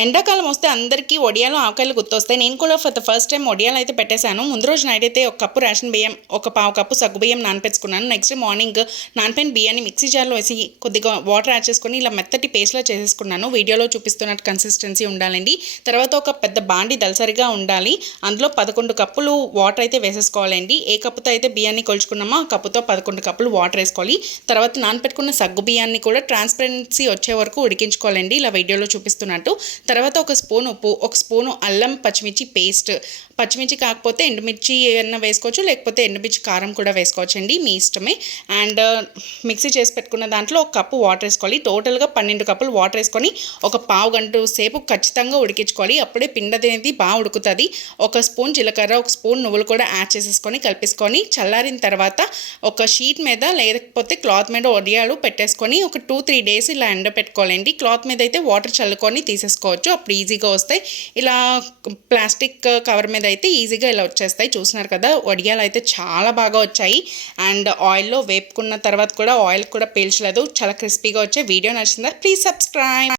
ఎండాకాలం వస్తే అందరికీ వడియాలు ఆవకాయలు గుర్తొస్తాయి. నేను కూడా ఫర్ ద ఫస్ట్ టైం వడియాలు అయితే పెట్టేశాను. ముందు రోజు నైట్ అయితే ఒక కప్పు రేషన్ బియ్యం ఒక పావు కప్పు సగ్గు బియ్యం నానపెట్టుకున్నాను. నెక్స్ట్ మార్నింగ్ నానపెన్ బియ్యాన్ని మిక్సీ జార్లో వేసి కొద్దిగా వాటర్ యాడ్ చేసుకొని ఇలా మెత్తటి పేస్ట్లో చేసేసుకున్నాను. వీడియోలో చూపిస్తున్నట్టు కన్సిస్టెన్సీ ఉండాలండి. తర్వాత ఒక పెద్ద బాండి దలసరిగా ఉండాలి. అందులో పదకొండు కప్పులు వాటర్ అయితే వేసేసుకోవాలండి. ఏ కప్పుతో అయితే బియ్యాన్ని కొలుచుకున్నామో ఆ కప్పుతో పదకొండు కప్పులు వాటర్ వేసుకోవాలి. తర్వాత నానపెట్టుకున్న సగ్గు బియ్యాన్ని కూడా ట్రాన్స్పరెన్సీ వచ్చే వరకు ఉడికించుకోవాలండి. ఇలా వీడియోలో చూపిస్తున్నట్టు. తర్వాత ఒక స్పూన్ ఉప్పు ఒక స్పూను అల్లం పచ్చిమిర్చి పేస్ట్. పచ్చిమిర్చి కాకపోతే ఎండుమిర్చి ఏమన్నా వేసుకోవచ్చు లేకపోతే ఎండుమిర్చి కారం కూడా వేసుకోవచ్చు అండి మీ ఇష్టమే. అండ్ uh, మిక్సీ చేసి పెట్టుకున్న దాంట్లో ఒక కప్పు వాటర్ వేసుకోవాలి. టోటల్గా పన్నెండు కప్పులు వాటర్ వేసుకొని ఒక పావు గంట సేపు ఖచ్చితంగా ఉడికించుకోవాలి. అప్పుడే పిండి అనేది బాగా ఉడుకుతుంది. ఒక స్పూన్ జీలకర్ర ఒక స్పూన్ నువ్వులు కూడా యాడ్ చేసేసుకొని కలిపేసుకొని చల్లారిన తర్వాత ఒక షీట్ మీద లేకపోతే క్లాత్ మీద ఒడియాలు పెట్టేసుకొని ఒక టూ త్రీ డేస్ ఇలా ఎండ పెట్టుకోవాలండి క్లాత్ మీద అయితే వాటర్ చల్లుకొని తీసేసుకోవాలి. తీసుకోవచ్చు అప్పుడు ఈజీగా వస్తాయి. ఇలా ప్లాస్టిక్ కవర్ మీద అయితే ఈజీగా ఇలా వచ్చేస్తాయి. చూస్తున్నారు కదా వడియాలు అయితే చాలా బాగా వచ్చాయి. అండ్ ఆయిల్లో వేపుకున్న తర్వాత కూడా ఆయిల్ కూడా పీల్చలేదు. చాలా క్రిస్పీగా వచ్చాయి. వీడియో నచ్చిందా? Please subscribe.